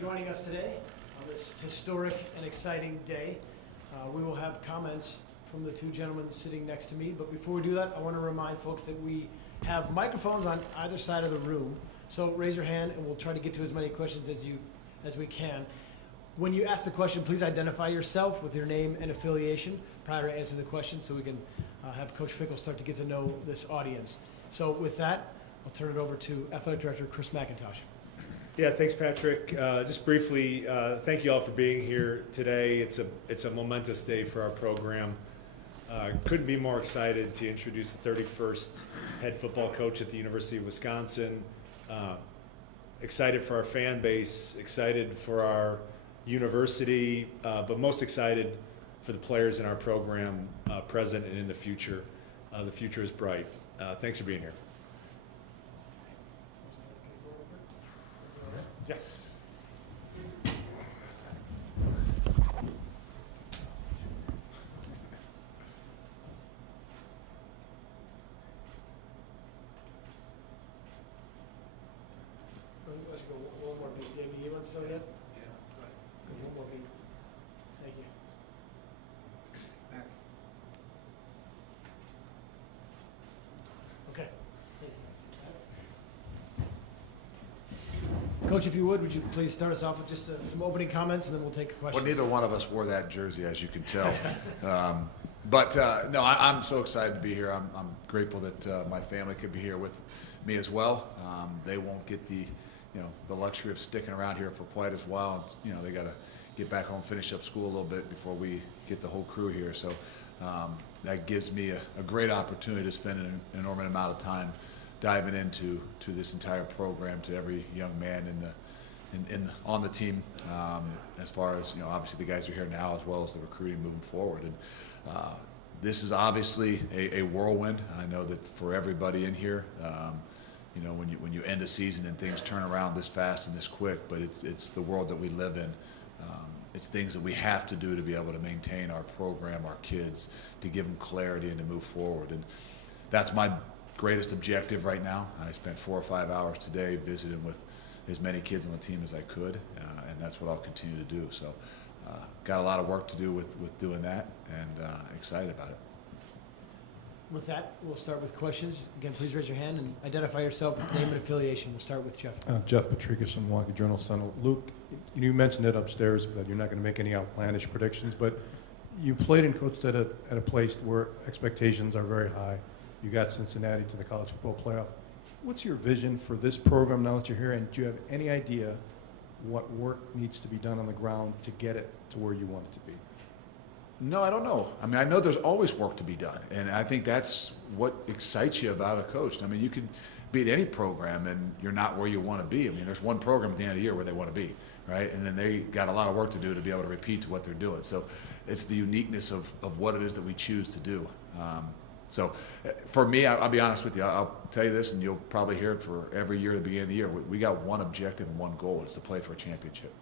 joining us today on this historic and exciting day. We will have comments from the two gentlemen sitting next to me, but before we do that, I want to remind folks that we have microphones on either side of the room. So raise your hand and we'll try to get to as many questions as we can. When you ask the question, please identify yourself with your name and affiliation prior to answering the question so we can have Coach Fickell start to get to know this audience. So with that, I'll turn it over to Athletic Director Chris McIntosh. Yeah, thanks, Patrick. Just briefly, thank you all for being here today. It's a momentous day for our program. Couldn't be more excited to introduce the 31st head football coach at the University of Wisconsin. Excited for our fan base, excited for our university, but most excited for the players in our program, present and in the future. The future is bright. Thanks for being here. Yeah. Let's go one more beat. JB, you want to start yet? Yeah. Good. One more beat. Thank you. Okay. Coach, if you would you please start us off with just some opening comments, and then we'll take questions. Well, neither one of us wore that jersey, as you can tell. No, I'm so excited to be here. I'm grateful that my family could be here with me as well. They won't get the luxury of sticking around here for quite as while. They got to get back home, finish up school a little bit before we get the whole crew here. So that gives me a great opportunity to spend an enormous amount of time diving into this entire program, to every young man on the team, as far as obviously the guys who are here now, as well as the recruiting moving forward. And this is obviously a whirlwind. I know that for everybody in here, when you end a season and things turn around this fast and this quick, but it's the world that we live in. It's things that we have to do to be able to maintain our program, our kids, to give them clarity and to move forward. And that's my greatest objective right now. I spent 4 or 5 hours today visiting with as many kids on the team as I could, and that's what I'll continue to do. So got a lot of work to do with doing that, and excited about it. With that, we'll start with questions. Again, please raise your hand and identify yourself with name and affiliation. We'll start with Jeff. Jeff Patrikas from Milwaukee Journal-Sentinel. Luke, you mentioned it upstairs that you're not going to make any outlandish predictions, but you played and coached at a place where expectations are very high. You got Cincinnati to the college football playoff. What's your vision for this program now that you're here, and do you have any idea what work needs to be done on the ground to get it to where you want it to be? No, I don't know. I mean, I know there's always work to be done, and I think that's what excites you about a coach. I mean, you could be at any program and you're not where you want to be. I mean, there's one program at the end of the year where they want to be, right? And then they got a lot of work to do to be able to repeat to what they're doing. So it's the uniqueness of what it is that we choose to do. So for me, I'll be honest with you, I'll tell you this, and you'll probably hear it for every year at the beginning of the year. We got one objective and one goal. It's to play for a championship.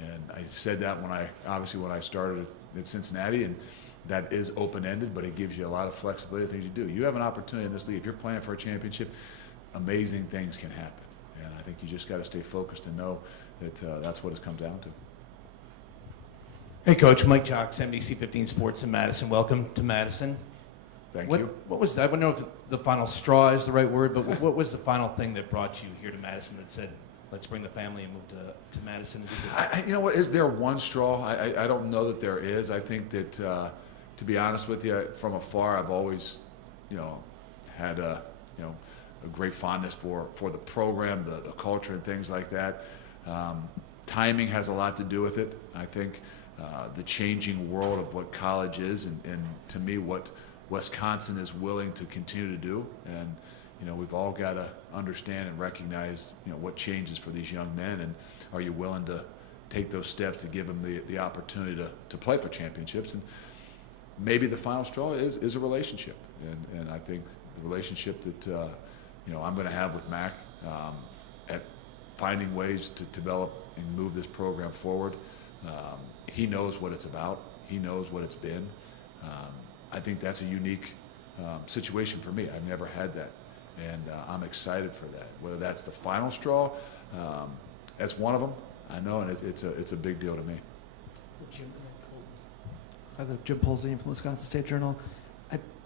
And I said that when I started at Cincinnati, and that is open-ended, but it gives you a lot of flexibility of things you do. You have an opportunity in this league. If you're playing for a championship, amazing things can happen. And I think you just got to stay focused and know that that's what it's come down to. Hey, Coach. Mike Jocks, NBC 15 Sports in Madison. Welcome to Madison. Thank you. What was that? I don't know if the final straw is the right word, but what was the final thing that brought you here to Madison that said, let's bring the family and move to Madison? You know what? Is there one straw? I don't know that there is. I think that, to be honest with you, from afar, I've always, had a great fondness for the program, the culture, and things like that. Timing has a lot to do with it. I think the changing world of what college is, and to me, what Wisconsin is willing to continue to do, and we've all got to understand and recognize, what changes for these young men, and are you willing to take those steps to give them the opportunity to play for championships? And maybe the final straw is a relationship, and I think the relationship that I'm going to have with Mac at finding ways to develop and move this program forward. He knows what it's about. He knows what it's been. I think that's a unique situation for me. I've never had that. And I'm excited for that. Whether that's the final straw, that's one of them. I know, and it's a big deal to me. Jim and then Colton. Jim Polzine from the Wisconsin State Journal.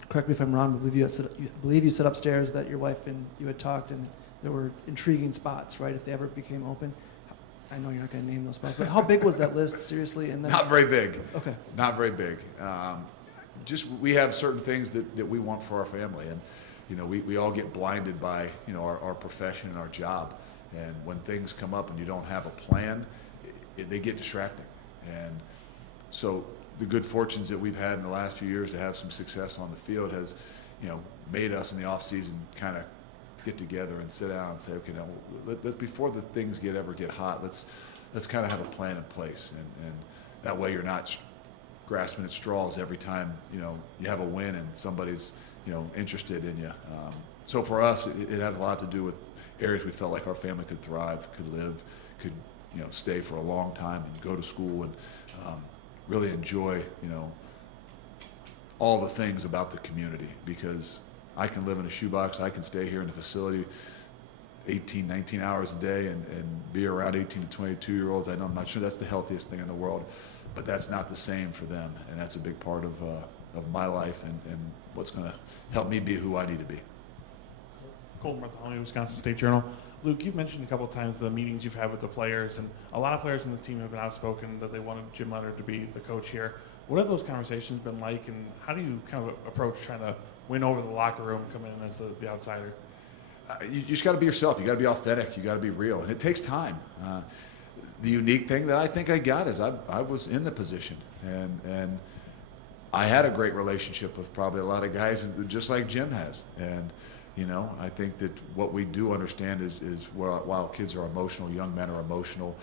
Correct me if I'm wrong, but I believe you said upstairs that your wife and you had talked and there were intriguing spots, right, if they ever became open. I know you're not going to name those spots, but how big was that list, seriously? And then, Not very big. okay. Not very big. Just we have certain things that we want for our family, and you know we all get blinded by our profession and our job, and when things come up and you don't have a plan, they get distracting. And so the good fortunes that we've had in the last few years to have some success on the field has made us in the off season kind of get together and sit down and say, okay, now let's before the things ever get hot, let's kind of have a plan in place, and that way you're not grasping at straws every time you have a win and somebody's interested in you. So for us, it had a lot to do with areas we felt like our family could thrive, could live, could stay for a long time and go to school and really enjoy all the things about the community, because I can live in a shoebox, I can stay here in the facility 18, 19 hours a day and be around 18 to 22-year-olds. I'm not sure that's the healthiest thing in the world, but that's not the same for them, and that's a big part of my life and what's going to help me be who I need to be. Colton Bartholomew, Wisconsin State Journal. Luke, you've mentioned a couple of times the meetings you've had with the players, and a lot of players in this team have been outspoken that they wanted Jim Leonhard to be the coach here. What have those conversations been like, and how do you kind of approach trying to win over the locker room, coming in as the outsider? You just got to be yourself. You got to be authentic. You got to be real, and it takes time. The unique thing that I think I got is I was in the position, and I had a great relationship with probably a lot of guys, just like Jim has. And I think that what we do understand is while kids are emotional, young men are emotional,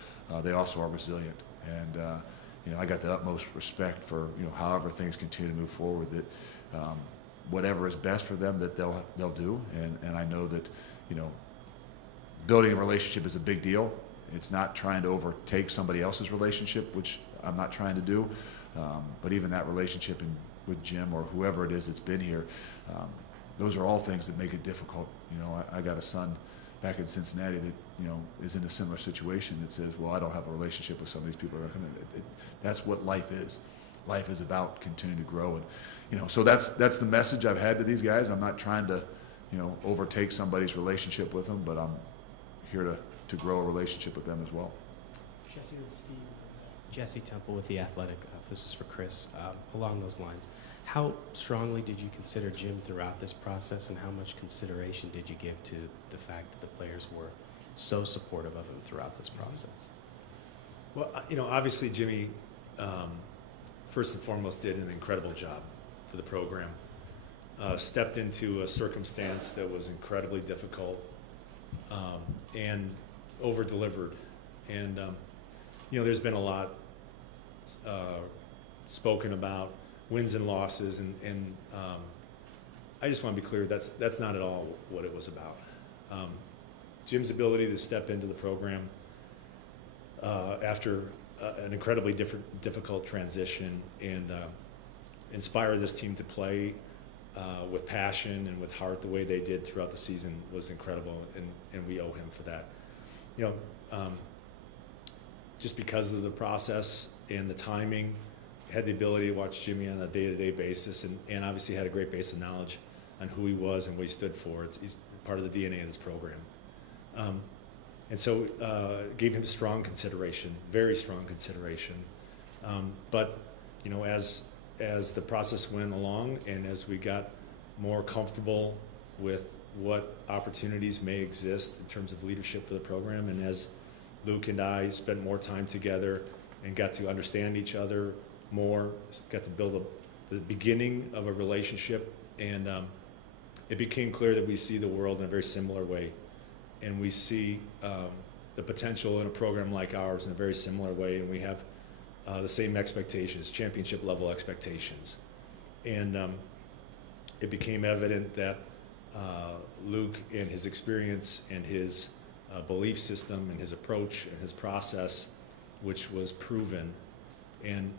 they also are resilient. And I got the utmost respect for however things continue to move forward, that whatever is best for them, that they'll do. And I know that building a relationship is a big deal. It's not trying to overtake somebody else's relationship, which I'm not trying to do. But even that relationship with Jim or whoever it is that's been here, those are all things that make it difficult. I got a son back in Cincinnati that is in a similar situation that says, well, I don't have a relationship with some of these people that are coming in. That's what life is. Life is about continuing to grow, and so that's the message I've had to these guys. I'm not trying to overtake somebody's relationship with them, but I'm here to grow a relationship with them as well. Jesse and Steve. Jesse Temple with The Athletic. This is for Chris. Along those lines, how strongly did you consider Jim throughout this process, and how much consideration did you give to the fact that the players were so supportive of him throughout this process? Well, obviously Jimmy, first and foremost, did an incredible job for the program. Stepped into a circumstance that was incredibly difficult and over-delivered. And, there's been a lot spoken about wins and losses, and I just want to be clear, that's not at all what it was about. Jim's ability to step into the program after an incredibly difficult transition and inspire this team to play with passion and with heart the way they did throughout the season was incredible, and we owe him for that. Just because of the process and the timing, had the ability to watch Jimmy on a day-to-day basis, and obviously had a great base of knowledge on who he was and what he stood for. He's part of the DNA of this program. And so gave him strong consideration, very strong consideration. But as the process went along and as we got more comfortable with what opportunities may exist in terms of leadership for the program, and as Luke and I spent more time together and got to understand each other more, got to build the beginning of a relationship, and it became clear that we see the world in a very similar way, and we see the potential in a program like ours in a very similar way, and we have the same expectations, championship level expectations. And it became evident that Luke, in his experience and his belief system and his approach and his process, which was proven and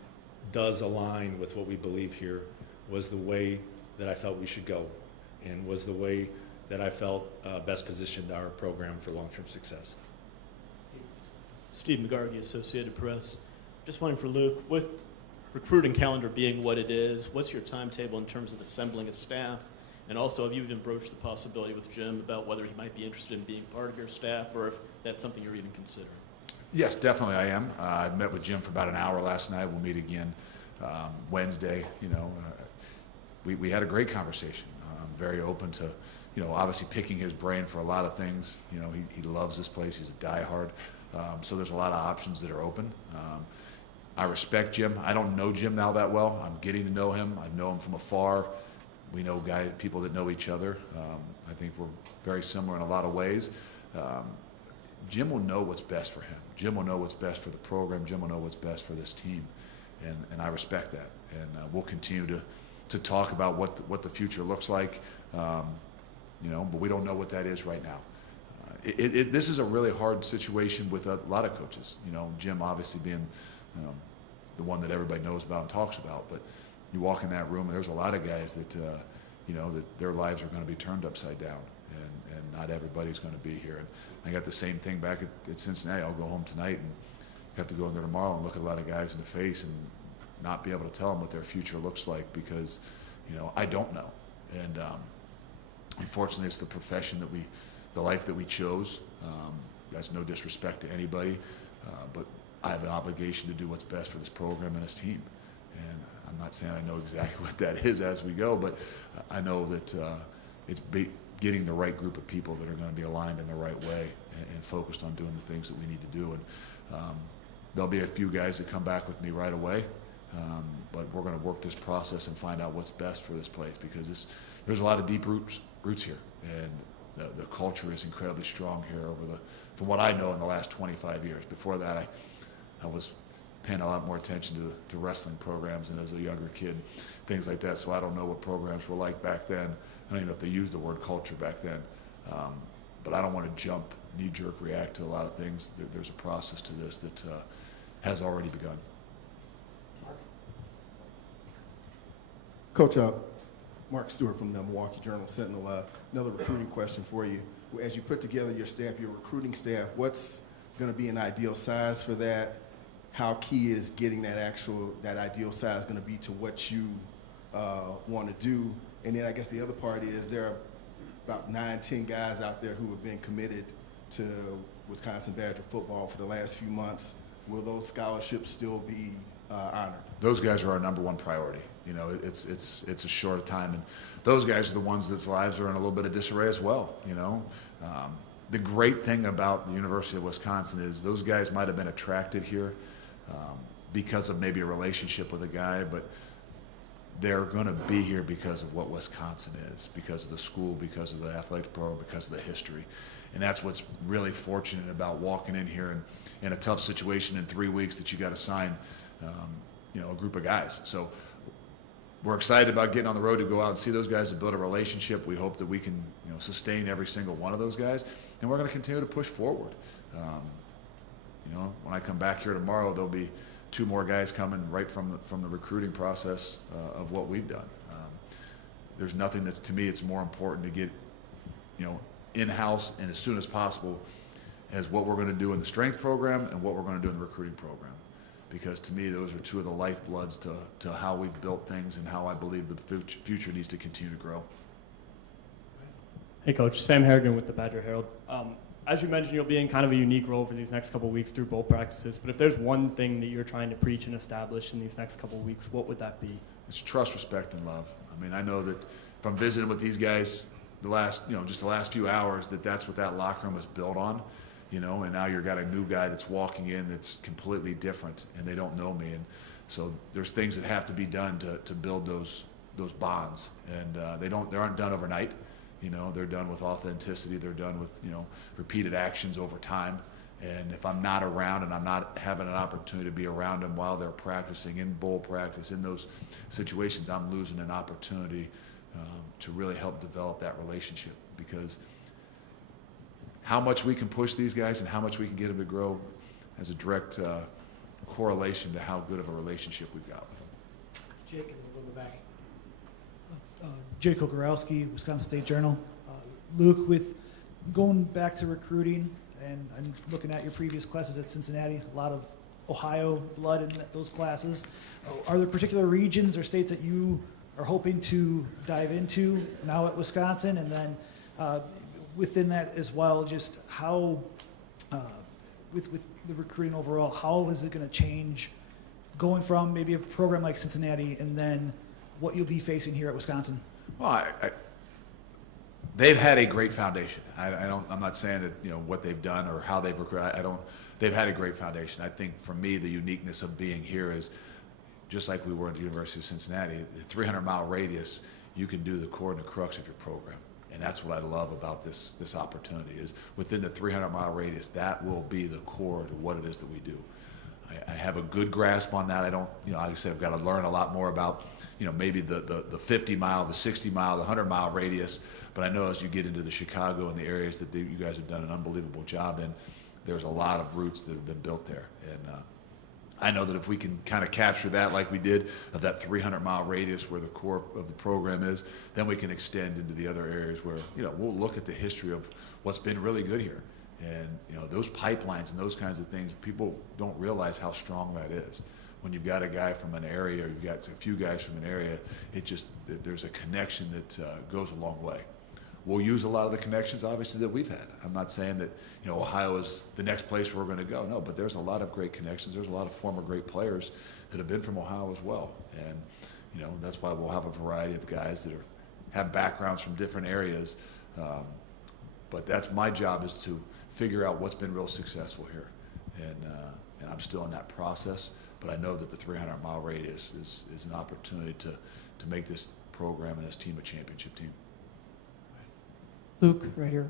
does align with what we believe here, was the way that I felt we should go, and was the way that I felt best positioned our program for long-term success. Steve McGarty, Associated Press. Just wondering for Luke, with recruiting calendar being what it is, what's your timetable in terms of assembling a staff? And also, have you even broached the possibility with Jim about whether he might be interested in being part of your staff, or if that's something you're even considering? Yes, definitely I am. I met with Jim for about an hour last night. We'll meet again Wednesday. We had a great conversation. I'm very open to, obviously picking his brain for a lot of things. He loves this place. He's a diehard. So there's a lot of options that are open. I respect Jim. I don't know Jim now that well. I'm getting to know him. I know him from afar. We know people that know each other. I think we're very similar in a lot of ways. Jim will know what's best for him. Jim will know what's best for the program. Jim will know what's best for this team, and I respect that. And we'll continue to talk about what the future looks like, but we don't know what that is right now. This is a really hard situation with a lot of coaches. Jim obviously being the one that everybody knows about and talks about, but you walk in that room and there's a lot of guys that that their lives are going to be turned upside down, and not everybody's going to be here. And I got the same thing back at Cincinnati. I'll go home tonight and have to go in there tomorrow and look at a lot of guys in the face and not be able to tell them what their future looks like because I don't know. And unfortunately, it's the profession the life that we chose. That's no disrespect to anybody, but I have an obligation to do what's best for this program and this team. And I'm not saying I know exactly what that is as we go, but I know that it's getting the right group of people that are going to be aligned in the right way and focused on doing the things that we need to do. And there'll be a few guys that come back with me right away, but we're going to work this process and find out what's best for this place because there's a lot of deep roots here, and the culture is incredibly strong here from what I know in the last 25 years. Before that, I was paying a lot more attention to wrestling programs and as a younger kid, things like that. So I don't know what programs were like back then. I don't even know if they used the word culture back then. But I don't want to jump, knee-jerk react to a lot of things. There's a process to this that has already begun. Coach, Mark Stewart from the Milwaukee Journal Sentinel. Another recruiting question for you. As you put together your staff, your recruiting staff, what's going to be an ideal size for that? How key is getting that ideal size going to be to what you want to do? And then I guess the other part is there are about 9-10 guys out there who have been committed to Wisconsin Badger football for the last few months. Will those scholarships still be honored? Those guys are our number one priority. It's a short time, and those guys are the ones that's lives are in a little bit of disarray as well. The great thing about the University of Wisconsin is those guys might have been attracted here because of maybe a relationship with a guy, but they're going to be here because of what Wisconsin is, because of the school, because of the athletic program, because of the history. And that's what's really fortunate about walking in here in a tough situation in 3 weeks that you got to sign a group of guys. So we're excited about getting on the road to go out and see those guys and build a relationship. We hope that we can sustain every single one of those guys, and we're going to continue to push forward. When I come back here tomorrow, there'll be 2 more guys coming right from the recruiting process of what we've done. There's nothing that, to me, it's more important to get in-house and as soon as possible as what we're going to do in the strength program and what we're going to do in the recruiting program. Because to me, those are 2 of the lifebloods to how we've built things and how I believe the future needs to continue to grow. Hey, Coach. Sam Harrigan with the Badger Herald. As you mentioned, you'll be in kind of a unique role for these next couple of weeks through both practices. But if there's one thing that you're trying to preach and establish in these next couple of weeks, what would that be? It's trust, respect, and love. I mean, I know that if I'm visiting with these guys the last few hours, that's what that locker room was built on. And now you've got a new guy that's walking in that's completely different, and they don't know me. And so there's things that have to be done to build those bonds, and they aren't done overnight. They're done with authenticity. They're done with repeated actions over time. And if I'm not around and I'm not having an opportunity to be around them while they're practicing in bowl practice in those situations, I'm losing an opportunity to really help develop that relationship, because how much we can push these guys and how much we can get them to grow has a direct correlation to how good of a relationship we've got with them. Jake, and we'll go in the back. Jake Kokorowski, Wisconsin State Journal. Luke, with going back to recruiting, and I'm looking at your previous classes at Cincinnati, a lot of Ohio blood in those classes. Are there particular regions or states that you are hoping to dive into now at Wisconsin? And then within that as well, just how, with the recruiting overall, how is it going to change going from maybe a program like Cincinnati and then what you'll be facing here at Wisconsin? Well, they've had a great foundation. I'm not saying that what they've done or how they've recruited. They've had a great foundation. I think for me, the uniqueness of being here is just like we were at the University of Cincinnati. The 300-mile radius, you can do the core and the crux of your program, and that's what I love about this opportunity. Is within the 300-mile radius, that will be the core to what it is that we do. I have a good grasp on that. I don't, like I said, I've got to learn a lot more about, maybe the 50-mile, the 60-mile, the 100-mile radius. But I know as you get into the Chicago and the areas that you guys have done an unbelievable job in, there's a lot of roots that have been built there. And I know that if we can kind of capture that like we did of that 300-mile radius where the core of the program is, then we can extend into the other areas where, we'll look at the history of what's been really good here. And, those pipelines and those kinds of things, people don't realize how strong that is. When you've got a guy from an area, or you've got a few guys from an area, there's a connection that goes a long way. We'll use a lot of the connections, obviously, that we've had. I'm not saying that, Ohio is the next place where we're going to go. No, but there's a lot of great connections. There's a lot of former great players that have been from Ohio as well. And, that's why we'll have a variety of guys that have backgrounds from different areas. But that's my job, is to figure out what's been real successful here. And I'm still in that process. But I know that the 300-mile radius is an opportunity to make this program and this team a championship team. Luke, right here.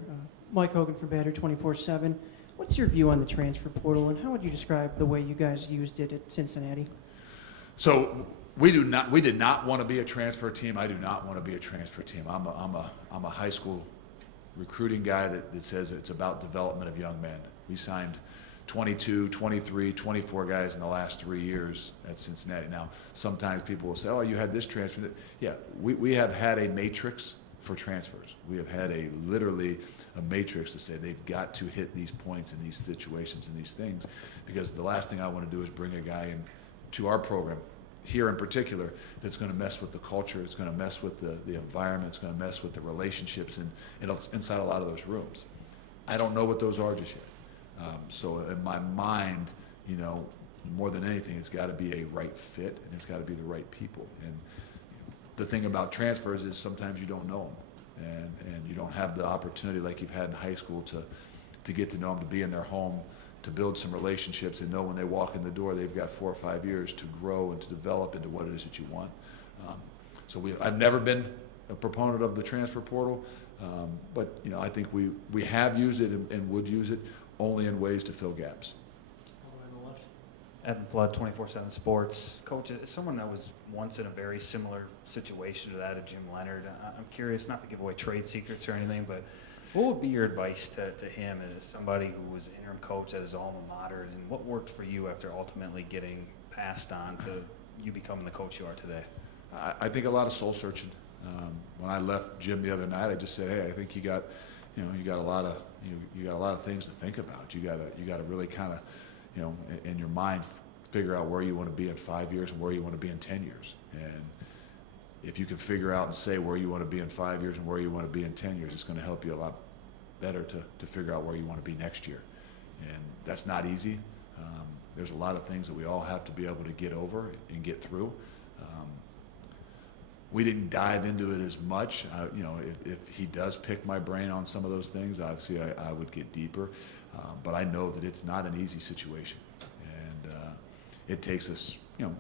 Mike Hogan from Badger 24/7. What's your view on the transfer portal, and how would you describe the way you guys used it at Cincinnati? So we did not want to be a transfer team. I do not want to be a transfer team. I'm a high school recruiting guy that says it's about development of young men. We signed 22, 23, 24 guys in the last 3 years at Cincinnati. Now, sometimes people will say, oh, you had this transfer. Yeah, we have had a matrix for transfers. We have had literally a matrix to say they've got to hit these points in these situations and these things, because the last thing I want to do is bring a guy in to our program here in particular that's going to mess with the culture, it's going to mess with the environment, it's going to mess with the relationships inside a lot of those rooms. I don't know what those are just yet. So in my mind, more than anything, it's got to be a right fit, and it's got to be the right people. And the thing about transfers is sometimes you don't know them, and you don't have the opportunity like you've had in high school to get to know them, to be in their home, to build some relationships, and know when they walk in the door they've got 4 or 5 years to grow and to develop into what it is that you want. I've never been a proponent of the transfer portal, but I think we have used it and would use it only in ways to fill gaps. Evan Flood, 24/7 Sports. Coach, as someone that was once in a very similar situation to that of Jim Leonard, I'm curious, not to give away trade secrets or anything, but what would be your advice to him as somebody who was interim coach at his alma mater, and what worked for you after ultimately getting passed on to you becoming the coach you are today? I think a lot of soul searching. When I left Jim the other night, I just said, hey, I think you got a lot of things to think about. You got to really kind of, in your mind, figure out where you want to be in 5 years and where you want to be in 10 years. And if you can figure out and say where you want to be in 5 years and where you want to be in 10 years, it's going to help you a lot better to figure out where you want to be next year. And that's not easy. There's a lot of things that we all have to be able to get over and get through. We didn't dive into it as much. If he does pick my brain on some of those things, obviously I would get deeper. But I know that it's not an easy situation, and it takes a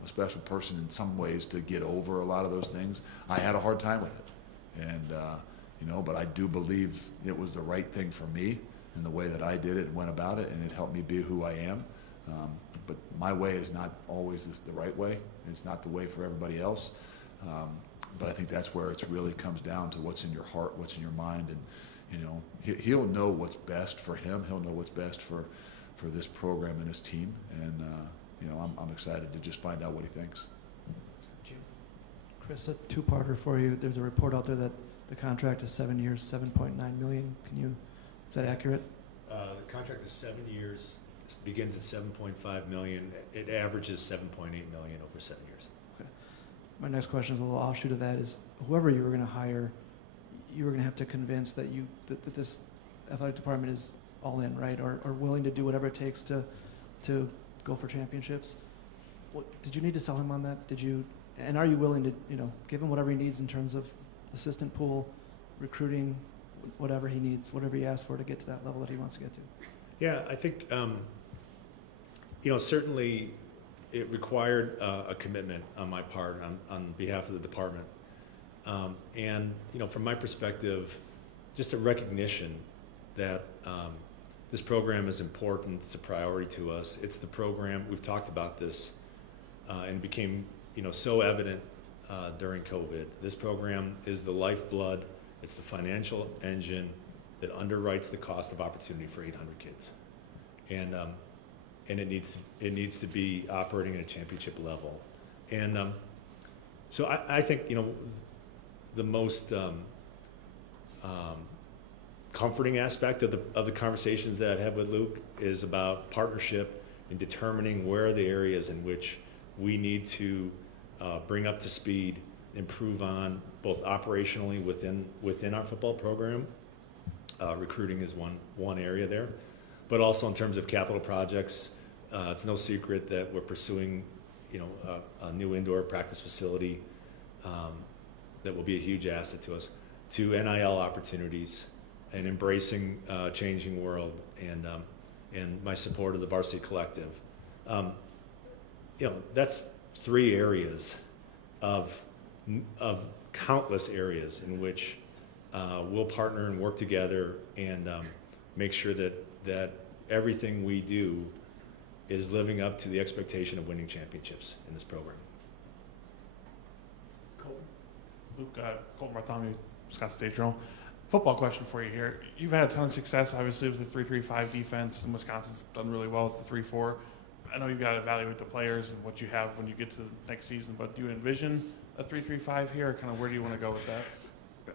special person in some ways to get over a lot of those things. I had a hard time with it, and but I do believe it was the right thing for me in the way that I did it and went about it, and it helped me be who I am. But my way is not always the right way. It's not the way for everybody else. But I think that's where it really comes down to what's in your heart, what's in your mind, and he'll know what's best for him. He'll know what's best for this program and his team. And I'm excited to just find out what he thinks. Chris, a two-parter for you. There's a report out there that the contract is 7 years, $7.9 million. Is that accurate? The contract is 7 years. It begins at $7.5 million. It averages $7.8 million over 7 years. My next question is a little offshoot of that. Is whoever you were going to hire, you were going to have to convince that that this athletic department is all in, right, or willing to do whatever it takes to go for championships. Did you need to sell him on that? Did you? And are you willing to, give him whatever he needs in terms of assistant pool, recruiting, whatever he needs, whatever he asks for to get to that level that he wants to get to? Yeah, I think, certainly it required a commitment on my part on behalf of the department. And, from my perspective, just a recognition that this program is important. It's a priority to us. It's the program, we've talked about this, and became, so evident during COVID. This program is the lifeblood. It's the financial engine that underwrites the cost of opportunity for 800 kids. And it needs to be operating at a championship level. And so I think, the most comforting aspect of the conversations that I've had with Luke is about partnership and determining where are the areas in which we need to bring up to speed, improve on both operationally within our football program. Recruiting is one area there, but also in terms of capital projects. It's no secret that we're pursuing, a new indoor practice facility that will be a huge asset to us, to NIL opportunities, and embracing a changing world, and my support of the Varsity Collective. That's 3 areas of countless areas in which we'll partner and work together and make sure that everything we do is living up to the expectation of winning championships in this program. Luke, Colton Bartholomew, Wisconsin State Journal. Football question for you here. You've had a ton of success, obviously, with the 3-3-5 defense, and Wisconsin's done really well with the 3-4. I know you've got to evaluate the players and what you have when you get to the next season, but do you envision a 3-3-5 here, or kind of where do you want to go with that?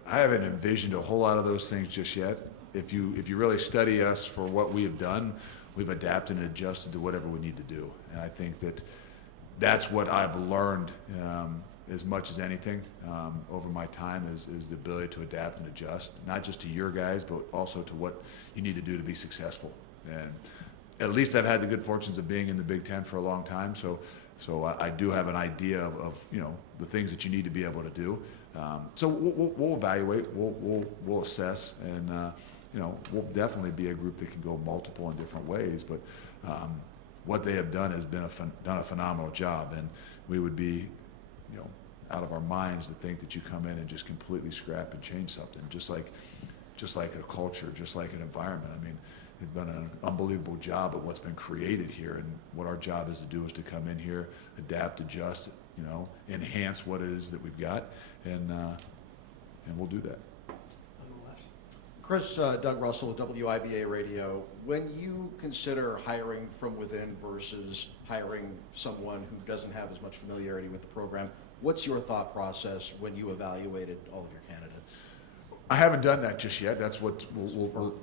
I haven't envisioned a whole lot of those things just yet. If you really study us for what we have done, we've adapted and adjusted to whatever we need to do. And I think that's what I've learned as much as anything over my time is the ability to adapt and adjust, not just to your guys, but also to what you need to do to be successful. And at least I've had the good fortunes of being in the Big Ten for a long time, so I do have an idea of the things that you need to be able to do. So we'll evaluate, we'll assess, and we'll definitely be a group that can go multiple in different ways. But what they have done has been done a phenomenal job, and we would be out of our minds to think that you come in and just completely scrap and change something, just like a culture, just like an environment. I mean, they've done an unbelievable job at what's been created here, and what our job is to do is to come in here, adapt, adjust, enhance what it is that we've got, and we'll do that. Chris, Doug Russell with WIBA Radio. When you consider hiring from within versus hiring someone who doesn't have as much familiarity with the program, what's your thought process when you evaluated all of your candidates? I haven't done that just yet. That's what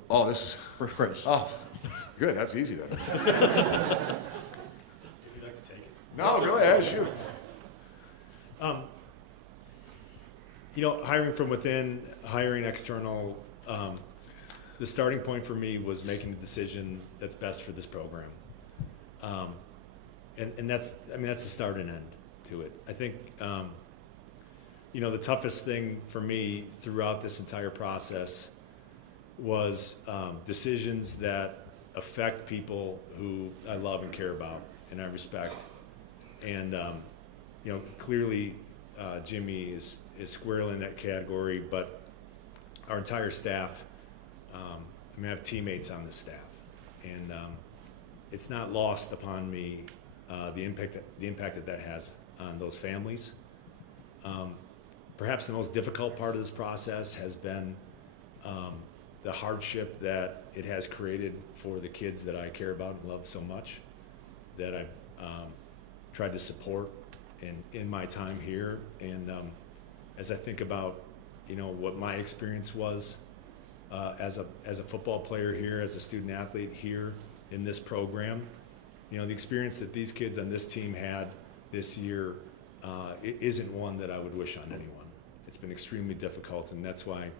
oh, this is for Chris. Oh, good. That's easy then. If you'd like to take it. No, go ahead. Shoot. Hiring from within, hiring external. The starting point for me was making the decision that's best for this program, and that's the start and end to it. I think the toughest thing for me throughout this entire process was decisions that affect people who I love and care about and I respect, and clearly Jimmy is squarely in that category, but our entire staff. I have teammates on this staff, and it's not lost upon me the impact that has on those families. Perhaps the most difficult part of this process has been the hardship that it has created for the kids that I care about and love so much, that I've tried to support in my time here. And as I think about what my experience was as a football player here, as a student athlete here in this program. You know, the experience that these kids on this team had this year it isn't one that I would wish on anyone. It's been extremely difficult, and that's why,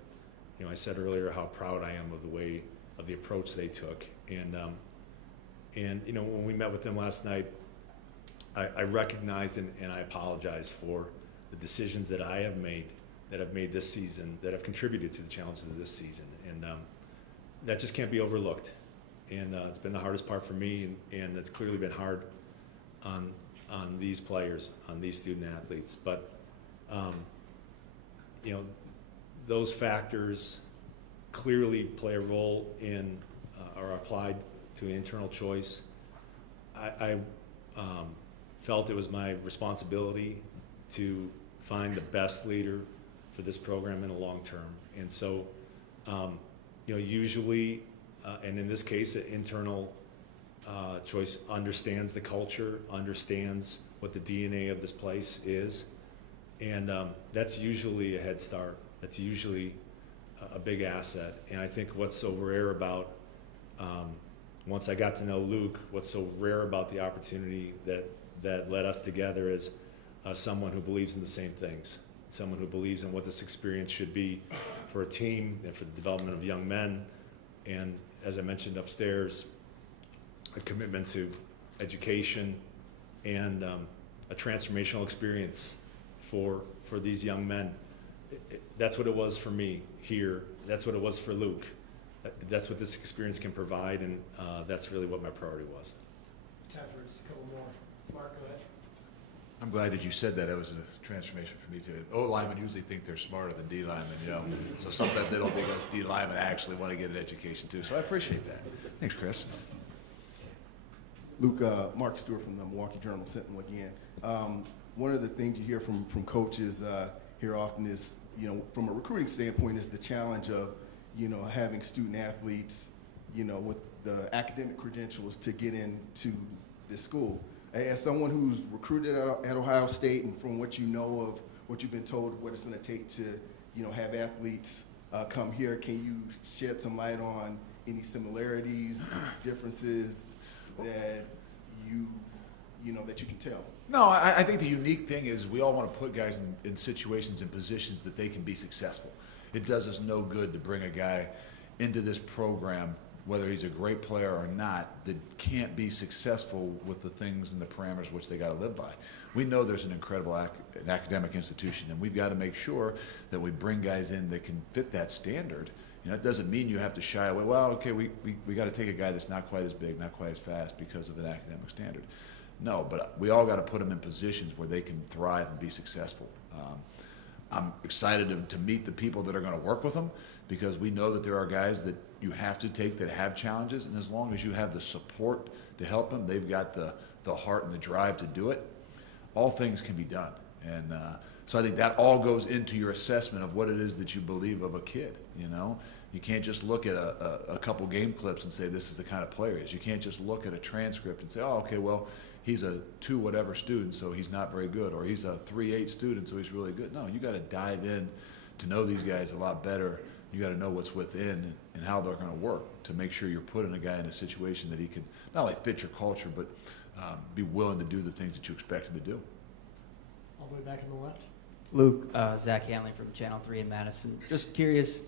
you know, I said earlier how proud I am of the approach they took. And you know, when we met with them last night, I recognized and I apologize for the decisions that I have made, this season, that have contributed to the challenges of this season. And that just can't be overlooked. And it's been the hardest part for me, and it's clearly been hard on these players, on these student athletes. But you know, those factors clearly play a role in or are applied to internal choice. I felt it was my responsibility to find the best leader for this program in the long term. And so, you know, usually, and in this case, an internal choice understands the culture, understands what the DNA of this place is, and that's usually a head start. That's usually a big asset. And I think what's so rare about, once I got to know Luke, what's so rare about the opportunity that led us together is someone who believes in the same things, someone who believes in what this experience should be for a team and for the development of young men. And as I mentioned upstairs, a commitment to education and a transformational experience for these young men. That's what it was for me here. That's what it was for Luke. That's what this experience can provide, and that's really what my priority was. Time for just a couple more. Mark, go ahead. I'm glad that you said that. It was a transformation for me too. O linemen usually think they're smarter than D linemen, you know. So sometimes they don't think us D linemen actually want to get an education too. So I appreciate that. Thanks, Chris. Luke, Mark Stewart from the Milwaukee Journal Sentinel again. One of the things you hear from coaches here often is, you know, from a recruiting standpoint, is the challenge of, you know, having student athletes, you know, with the academic credentials to get into this school. As someone who's recruited at Ohio State, and from what you know of what you've been told, what it's going to take to, you know, have athletes come here, can you shed some light on any similarities, differences that you know that you can tell? No, I think the unique thing is we all want to put guys in situations and positions that they can be successful. It does us no good to bring a guy into this program, whether he's a great player or not, that can't be successful with the things and the parameters which they got to live by. We know there's an incredible an academic institution, and we've got to make sure that we bring guys in that can fit that standard. You know, it doesn't mean you have to shy away. Well, okay, we got to take a guy that's not quite as big, not quite as fast because of an academic standard. No, but we all got to put them in positions where they can thrive and be successful. I'm excited to meet the people that are going to work with them, because we know that there are guys that you have to take that have challenges, and as long as you have the support to help them, they've got the heart and the drive to do it, all things can be done. And so I think that all goes into your assessment of what it is that you believe of a kid. You know, you can't just look at a couple game clips and say this is the kind of player he is. You can't just look at a transcript and say, oh, okay, well, he's a 2 whatever student, so he's not very good, or he's a 3.8 student, so he's really good. No, you got to dive in to know these guys a lot better. You got to know what's within and how they're going to work to make sure you're putting a guy in a situation that he can not only fit your culture, but be willing to do the things that you expect him to do. All the way back on the left. Luke, Zach Hanley from Channel 3 in Madison. Just curious,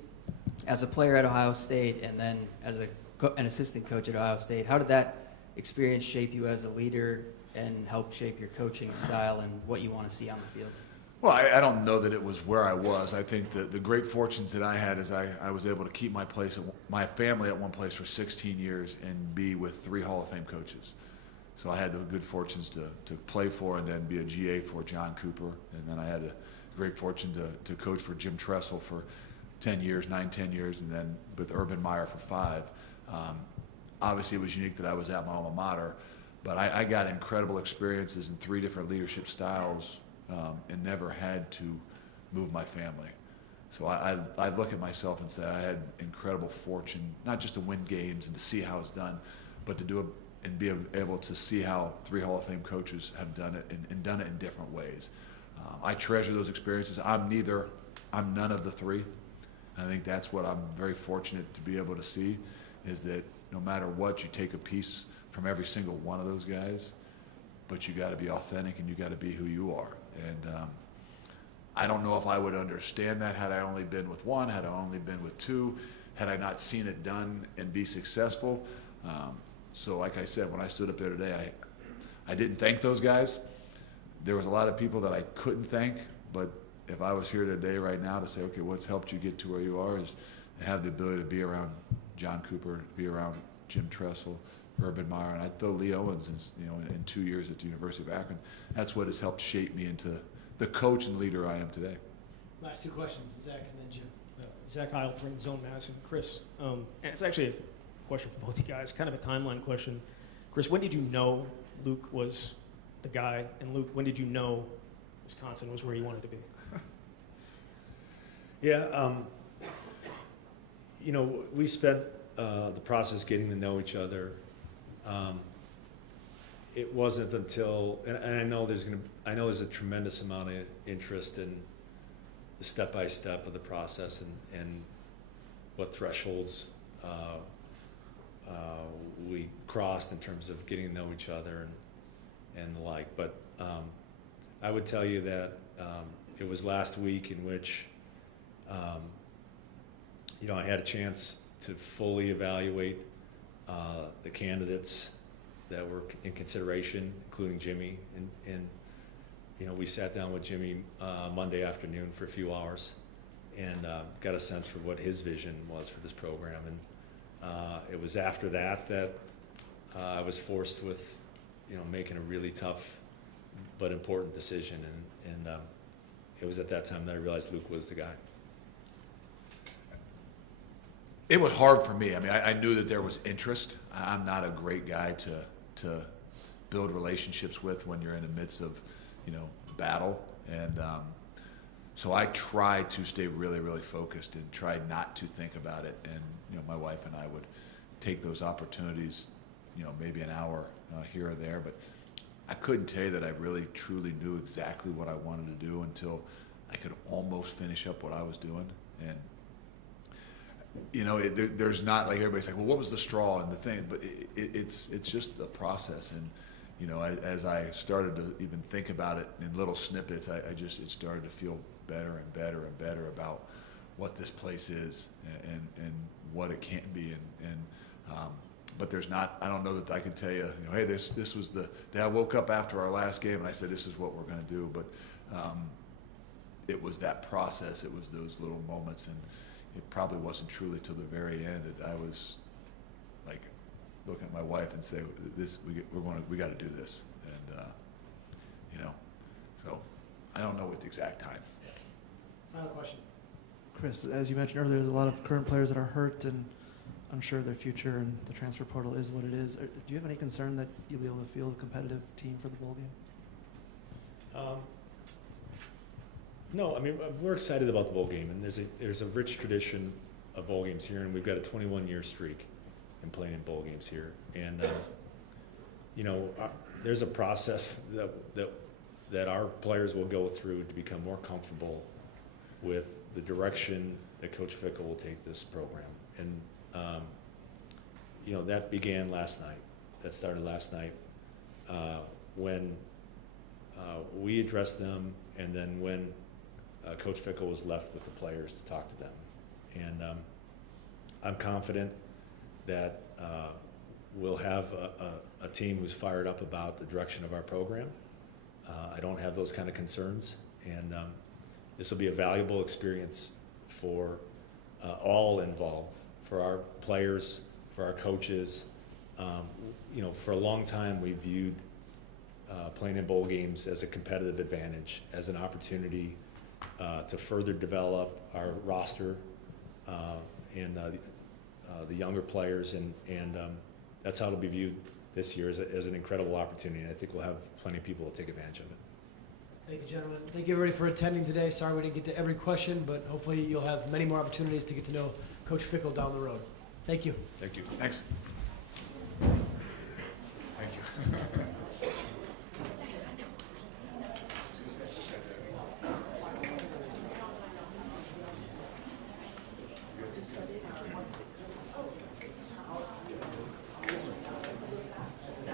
as a player at Ohio State and then as an assistant coach at Ohio State, how did that experience shape you as a leader and help shape your coaching style and what you want to see on the field? Well, I don't know that it was where I was. I think the great fortunes that I had is I was able to keep my family at one place for 16 years and be with 3 Hall of Fame coaches. So I had the good fortunes to play for and then be a GA for John Cooper. And then I had the great fortune to coach for Jim Tressel for 10 years, 10 years, and then with Urban Meyer for 5. Obviously, it was unique that I was at my alma mater, but I got incredible experiences in 3 different leadership styles and never had to move my family. So I look at myself and say I had incredible fortune, not just to win games and to see how it's done, but to do it and be able to see how 3 Hall of Fame coaches have done it and done it in different ways. I treasure those experiences. I'm none of the 3. I think that's what I'm very fortunate to be able to see, is that no matter what, you take a piece from every single one of those guys, but you got to be authentic and you got to be who you are. And I don't know if I would understand that had I only been with one, had I only been with two, had I not seen it done and be successful. So like I said, when I stood up there today, I didn't thank those guys. There was a lot of people that I couldn't thank, but if I was here today right now to say, okay, what's helped you get to where you are, is to have the ability to be around John Cooper, be around Jim Tressel, Urban Meyer, and I'd throw Lee Owens in 2 years at the University of Akron. That's what has helped shape me into the coach and leader I am today. Last two questions, Zach and then Jim. Zach Heil from Zone Madison. Chris, and it's actually a question for both you guys, kind of a timeline question. Chris, when did you know Luke was the guy? And Luke, when did you know Wisconsin was where you wanted to be? Yeah, we spent the process getting to know each other. It wasn't until, and I know there's a tremendous amount of interest in the step-by-step of the process and what thresholds we crossed in terms of getting to know each other and the like. But I would tell you that it was last week in which I had a chance to fully evaluate the candidates that were in consideration, including Jimmy. And we sat down with Jimmy Monday afternoon for a few hours and got a sense for what his vision was for this program. And it was after that I was forced with, making a really tough but important decision. And it was at that time that I realized Luke was the guy. It was hard for me. I mean, I knew that there was interest. I'm not a great guy to build relationships with when you're in the midst of, battle. And so I tried to stay really, really focused and tried not to think about it. And, my wife and I would take those opportunities, maybe an hour here or there. But I couldn't tell you that I really, truly knew exactly what I wanted to do until I could almost finish up what I was doing. And there's not like everybody's like, well, what was the straw and the thing? But it's just a process. And as I started to even think about it in little snippets, it started to feel better and better and better about what this place is and what it can be. But there's not. I don't know that I can tell you. Hey, this was the day I woke up after our last game and I said, this is what we're going to do. But it was that process. It was those little moments. And it probably wasn't truly till the very end that I was like looking at my wife and say, we got to do this. And so I don't know what the exact time. Final question. Chris, as you mentioned earlier, there's a lot of current players that are hurt and unsure of their future, and the transfer portal is what it is. Do you have any concern that you'll be able to field a competitive team for the bowl game? No, I mean, we're excited about the bowl game, and there's a rich tradition of bowl games here, and we've got a 21-year streak in playing in bowl games here. And there's a process that our players will go through to become more comfortable with the direction that Coach Fickell will take this program. And that began last night. That started last night when we addressed them, and then when Coach Fickell was left with the players to talk to them. And I'm confident that we'll have a team who's fired up about the direction of our program. I don't have those kind of concerns. And this will be a valuable experience for all involved, for our players, for our coaches. For a long time we viewed playing in bowl games as a competitive advantage, as an opportunity to further develop our roster and the younger players, and that's how it'll be viewed this year, as an incredible opportunity. And I think we'll have plenty of people to take advantage of it. Thank you, gentlemen. Thank you, everybody, for attending today. Sorry we didn't get to every question, but hopefully you'll have many more opportunities to get to know Coach Fickell down the road. Thank you. Thank you. Thanks.